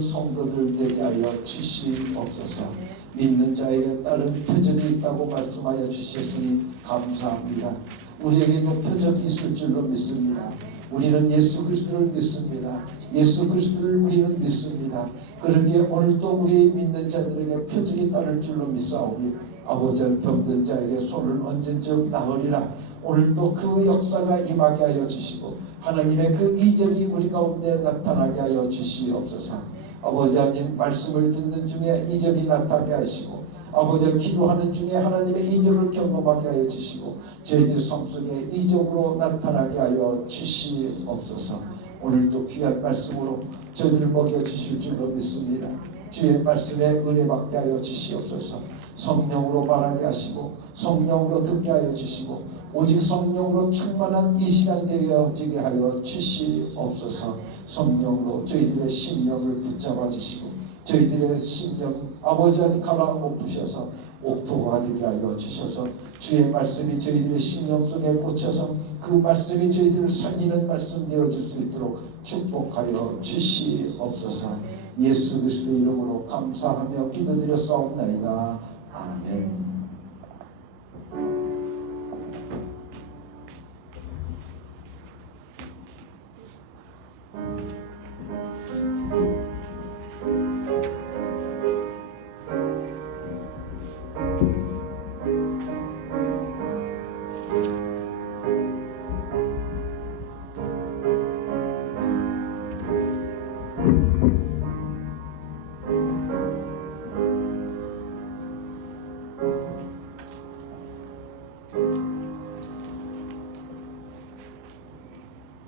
성도들 되게 하여 주시옵소서. 믿는 자에게 따른 표적이 있다고 말씀하여 주셨으니 감사합니다. 우리에게도 표적이 있을 줄로 믿습니다. 우리는 예수 그리스도를 믿습니다. 예수 그리스도를 우리는 믿습니다. 그러기에 오늘도 우리 믿는 자들에게 표적이 따를 줄로 믿사오니 아버지, 병든 자에게 손을 얹은즉 나으리라. 오늘도 그 역사가 임하게 하여 주시고 하나님의 그 이적이 우리 가운데 나타나게 하여 주시옵소서. 아버지 하나님, 말씀을 듣는 중에 이적이 나타나게 하시고 아버지, 기도하는 중에 하나님의 이적을 경험하게 하여 주시고 저희들 삶 속에 이적으로 나타나게 하여 주시옵소서. 오늘도 귀한 말씀으로 저희들을 먹여주실 줄로 믿습니다. 주의 말씀에 은혜 받게 하여 주시옵소서. 성령으로 말하게 하시고 성령으로 듣게 하여 주시고 오직 성령으로 충만한 이 시간 되어지게 하여 주시옵소서. 성령으로 저희들의 심령을 붙잡아 주시고 저희들의 심령 아버지 안에 갈아엎으셔서 옥토가 되게 하여 주셔서 주의 말씀이 저희들의 심령 속에 꽂혀서 그 말씀이 저희들을 살리는 말씀 되어질 수 있도록 축복하여 주시옵소서. 예수 그리스도 이름으로 감사하며 기도드렸사옵나이다. 아멘.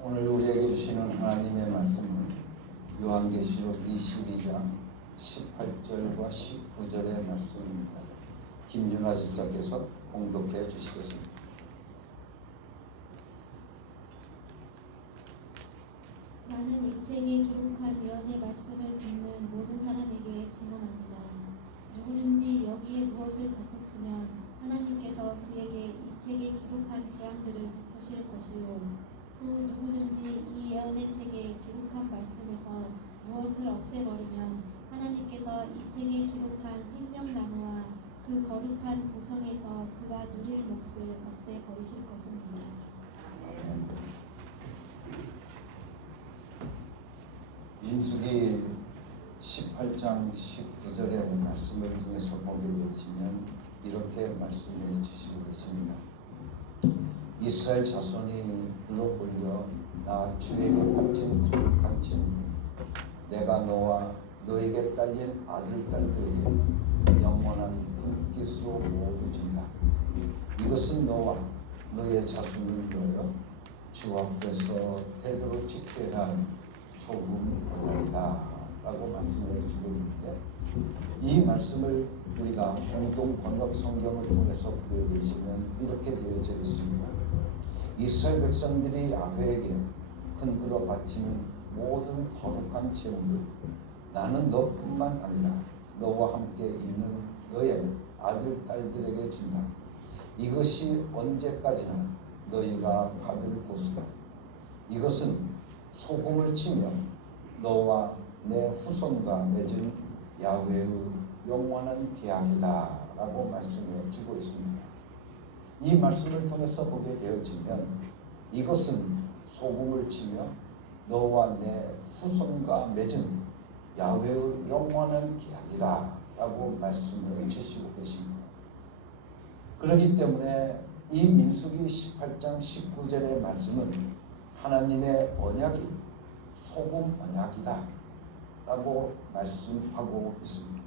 오늘 우리에게 주시는 하나님의 말씀은 요한계시록 22장 18절과 19절의 말씀입니다. 김윤아 집사께서 봉독해 주시겠습니다. 나는 이 책에 기록한 예언의 말씀을 듣는 모든 사람에게 증언합니다. 누구든지 여기에 무엇을 덧붙이면 하나님께서 그에게 이 책에 기록한 재앙들을 덮으실 것이요, 또 누구든지 이 예언의 책에 기록한 말씀에서 무엇을 없애버리면 하나님께서 이 책에 기록한 생명나무와 그 거룩한 도성에서 그가 누릴 몫을 없애버리실 것입니다. 민수기 18장 19절의 말씀을 통해서 보게 되어지면 이렇게 말씀해 주시고 계십니다. 이스라엘 자손이 들어보려 나 주에게 바친 거룩한 증거, 내가 너와 너에게 딸린 아들 딸들에게 영원한 불깃으로 모두 준다. 이것은 너와 너의 자손을 위하여 주 앞에서 대대로 지켜야 할 소금 언약이다 라고 말씀해 주고 있는데, 이 말씀을 우리가 공동 번역 성경을 통해서 보게 되시면 이렇게 되어져 있습니다. 이스라엘 백성들이 야훼에게 흔들어 바치는 모든 거룩한 제물을 나는 너뿐만 아니라 너와 함께 있는 너의 아들 딸들에게 준다. 이것이 언제까지나 너희가 받을 보수다. 이것은 소금을 치며 너와 내 후손과 맺은 야훼의 영원한 계약이다 라고 말씀해 주고 있습니다. 이 말씀을 통해서 보게 되어지면 이것은 소금을 치며 너와 내 후손과 맺은 야훼의 영원한 계약이다 라고 말씀해 주시고 계십니다. 그렇기 때문에 이 민수기 18장 19절의 말씀은 하나님의 언약이 소금 언약이다 라고 말씀하고 있습니다.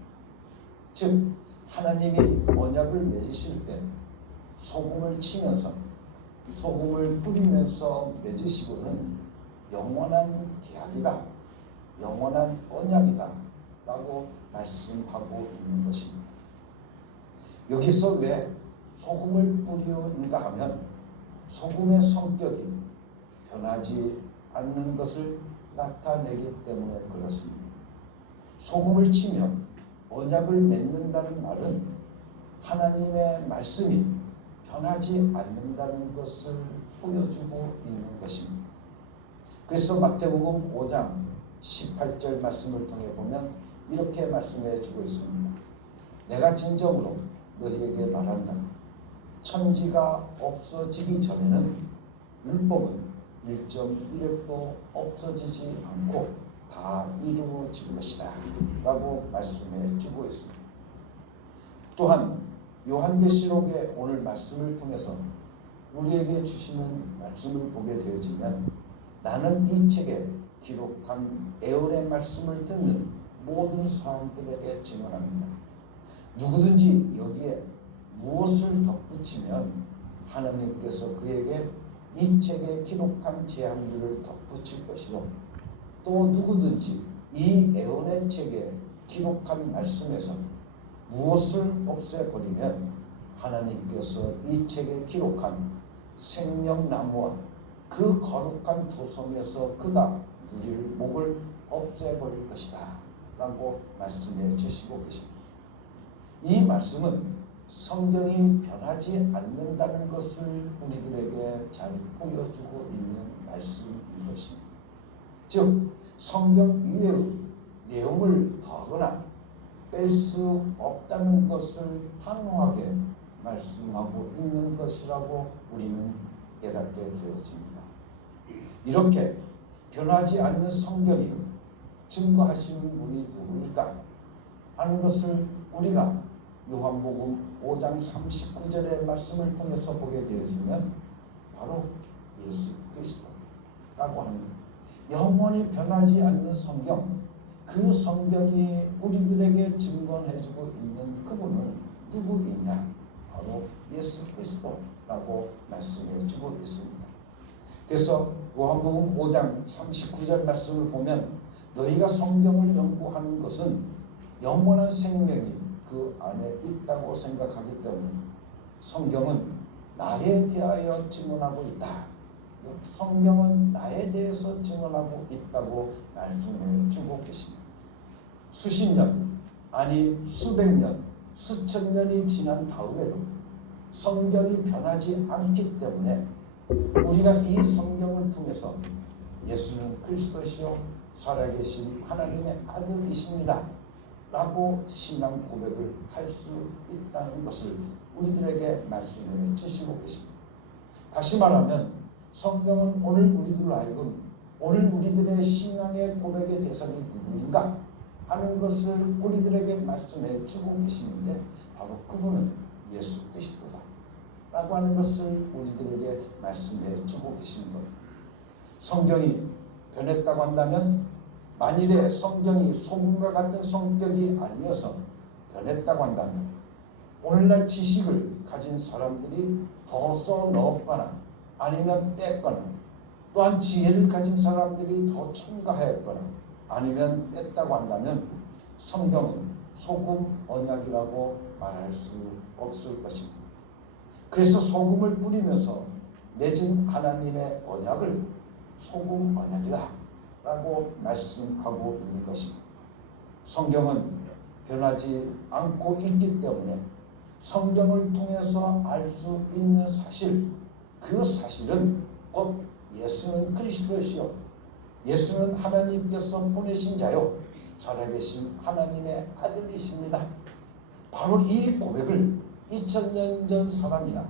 즉 하나님이 언약을 맺으실 때 소금을 치면서 소금을 뿌리면서 맺으시고는 영원한 계약이다, 영원한 언약이다 라고 말씀하고 있는 것입니다. 여기서 왜 소금을 뿌리는가 하면 소금의 성격이 변하지 않는 것을 나타내기 때문에 그렇습니다. 소금을 치며 언약을 맺는다는 말은 하나님의 말씀이 변하지 않는다는 것을 보여주고 있는 것입니다. 그래서 마태복음 5장 18절 말씀을 통해 보면 이렇게 말씀해 주고 있습니다. 내가 진정으로 너희에게 말한다. 천지가 없어지기 전에는 율법은 1.1획도 없어지지 않고 다 이루어질 것이다 라고 말씀해 주고 있습니다. 또한 요한계시록의 오늘 말씀을 통해서 우리에게 주시는 말씀을 보게 되어지면 나는 이 책에 기록한 애언의 말씀을 듣는 모든 사람들에게 증언합니다. 누구든지 여기에 무엇을 덧붙이면 하나님께서 그에게 이 책에 기록한 재앙들을 덧붙일 것이고 또 누구든지 이 애언의 책에 기록한 말씀에서 무엇을 없애버리면 하나님께서 이 책에 기록한 생명나무와 그 거룩한 도성에서 그가 누릴 목을 없애버릴 것이다 라고 말씀해 주시고 계십니다. 이 말씀은 성경이 변하지 않는다는 것을 우리들에게 잘 보여주고 있는 말씀인 것입니다. 즉 성경 이외의 내용을 더하거나 뺄 수 없다는 것을 단호하게 말씀하고 있는 것이라고 우리는 깨닫게 되어집니다. 이렇게 변하지 않는 성경이 증거하시는 분이 누구일까 하는 것을 우리가 요한복음 5장 39절의 말씀을 통해서 보게 되어지면 바로 예수 그리스도라고 합니다. 영원히 변하지 않는 성경, 그 성경이 우리들에게 증거해주고 있는 그분은 누구이냐? 바로 예수 그리스도라고 말씀해주고 있습니다. 그래서 요한복음 5장 39절 말씀을 보면 너희가 성경을 연구하는 것은 영원한 생명이 그 안에 있다고 생각하기 때문에 성경은 나에 대하여 증언하고 있다. 성경은 나에 대해서 증언하고 있다고 말씀해 주고 계십니다. 수십 년, 아니 수백 년, 수천 년이 지난 다음에도 성경이 변하지 않기 때문에 우리가 이 성경을 통해서 예수는 그리스도시요 살아계신 하나님의 아들이십니다 라고 신앙 고백을 할 수 있다는 것을 우리들에게 말씀해 주시고 계십니다. 다시 말하면 성경은 오늘 우리들 하여금 오늘 우리들의 신앙의 고백의 대상이 누구인가 하는 것을 우리들에게 말씀해 주고 계시는데 바로 그분은 예수 그리스도다 라고 하는 것을 우리들에게 말씀해 주고 계시는 겁니다. 성경이 변했다고 한다면 만일에 성경이 소금과 같은 성격이 아니어서 변했다고 한다면 오늘날 지식을 가진 사람들이 더 써 넣었거나 아니면 뺐거나 또한 지혜를 가진 사람들이 더 첨가했거나 아니면 뺐다고 한다면 성경은 소금 언약이라고 말할 수 없을 것입니다. 그래서 소금을 뿌리면서 맺은 하나님의 언약을 소금 언약이다 라고 말씀하고 있는 것입니다. 성경은 변하지 않고 있기 때문에 성경을 통해서 알 수 있는 사실, 그 사실은 곧 예수는 그리스도시요 예수는 하나님께서 보내신 자요 살아계신 하나님의 아들이십니다. 바로 이 고백을 2000년 전 사람이나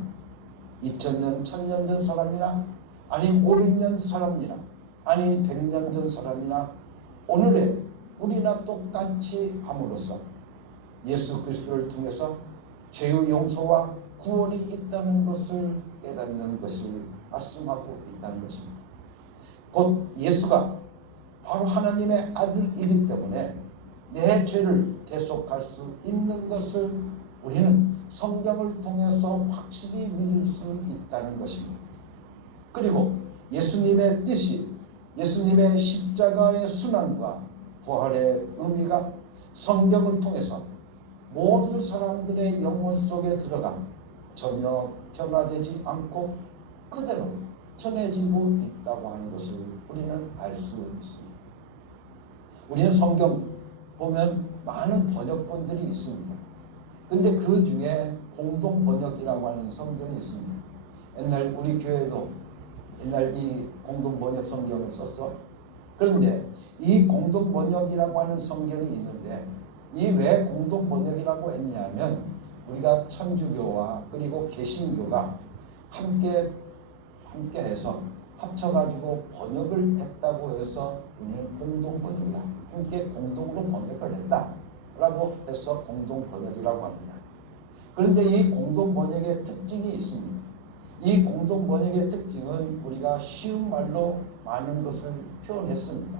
2000년, 1000년 전 사람이나 아니 500년 사람이나 아니 100년 전 사람이나 오늘의 우리나 똑같이 함으로써 예수 그리스도를 통해서 죄의 용서와 구원이 있다는 것을 깨닫는 것을 말씀하고 있다는 것입니다. 곧 예수가 바로 하나님의 아들이기 때문에 내 죄를 대속할 수 있는 것을 우리는 성경을 통해서 확실히 믿을 수 있다는 것입니다. 그리고 예수님의 뜻이 예수님의 십자가의 순환과 부활의 의미가 성경을 통해서 모든 사람들의 영혼 속에 들어가 전혀 변화되지 않고 그대로 전해지고 있다고 하는 것을 우리는 알 수 있습니다. 우리는 성경 보면 많은 번역본들이 있습니다. 근데 그 중에 공동 번역이라고 하는 성경이 있습니다. 옛날 우리 교회도 옛날 이 공동 번역 성경을 썼어. 그런데 이 공동 번역이라고 하는 성경이 있는데 이 왜 공동 번역이라고 했냐면 우리가 천주교와 그리고 개신교가 함께해서 합쳐가지고 번역을 했다고 해서 우리는 공동 번역이다. 함께 공동으로 번역을 했다라고 해서 공동 번역이라고 합니다. 그런데 이 공동 번역의 특징이 있습니다. 이 공동 번역의 특징은 우리가 쉬운 말로 많은 것을 표현했습니다.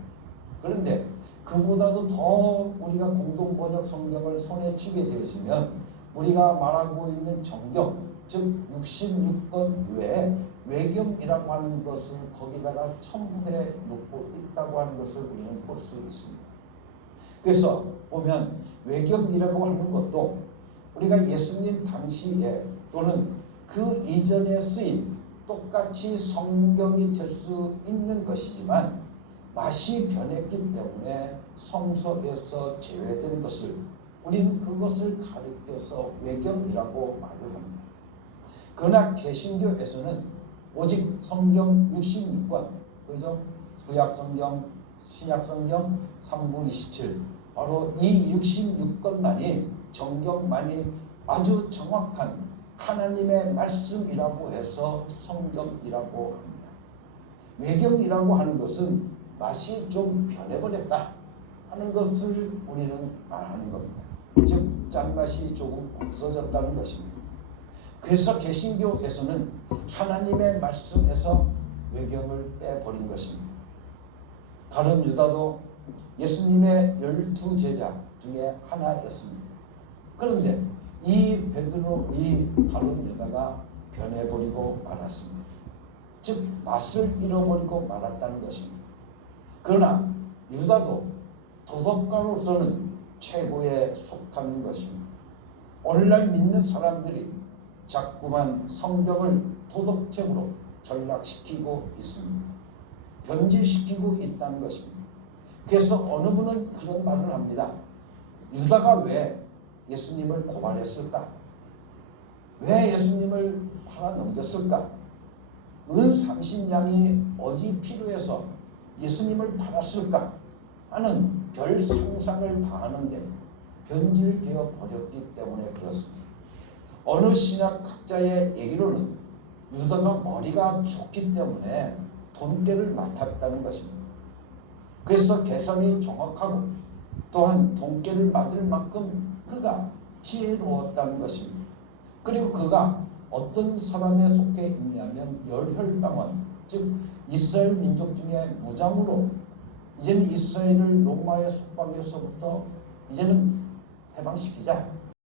그런데 그보다도 더 우리가 공동 번역 성경을 손에 쥐게 되어지면 우리가 말하고 있는 정경, 즉 66권 외에 외경이라고 하는 것을 거기다가 첨부해 놓고 있다고 하는 것을 우리는 볼 수 있습니다. 그래서 보면 외경이라고 하는 것도 우리가 예수님 당시에 또는 그 이전에 쓰인 똑같이 성경이 될 수 있는 것이지만 맛이 변했기 때문에 성서에서 제외된 것을 우리는 그것을 가리켜서 외경이라고 말을 합니다. 그러나 개신교에서는 오직 성경 66권, 그죠? 구약성경, 신약성경, 3부 27, 바로 이 66권만이 정경만이 아주 정확한 하나님의 말씀이라고 해서 성경이라고 합니다. 외경이라고 하는 것은 맛이 좀 변해버렸다 하는 것을 우리는 말하는 겁니다. 즉 짠맛이 조금 없어졌다는 것입니다. 그래서 개신교에서는 하나님의 말씀에서 외경을 빼버린 것입니다. 가룟 유다도 예수님의 12제자 중에 하나였습니다. 그런데 이 가룟 유다가 변해버리고 말았습니다. 즉 맛을 잃어버리고 말았다는 것입니다. 그러나 유다도 도덕가로서는 최고에 속하는 것입니다. 오늘날 믿는 사람들이 자꾸만 성경을 도덕적으로 전락시키고 있습니다. 변질시키고 있다는 것입니다. 그래서 어느 분은 그런 말을 합니다. 유다가 왜 예수님을 고발했을까? 왜 예수님을 팔아넘겼을까? 은 30냥이 어디 필요해서 예수님을 팔았을까 하는 별 상상을 다 하는데 변질되어 버렸기 때문에 그렇습니다. 어느 신학학자의 얘기로는 유다가 머리가 좋기 때문에 돈깨를 맡았다는 것입니다. 그래서 계산이 정확하고 또한 돈깨를 맡을 만큼 그가 지혜로웠다는 것입니다. 그리고 그가 어떤 사람에 속해 있냐면 열혈당원, 즉 이스라엘 민족 중에 무장으로 이제는 이스라엘을 로마의 속박에서부터 이제는 해방시키자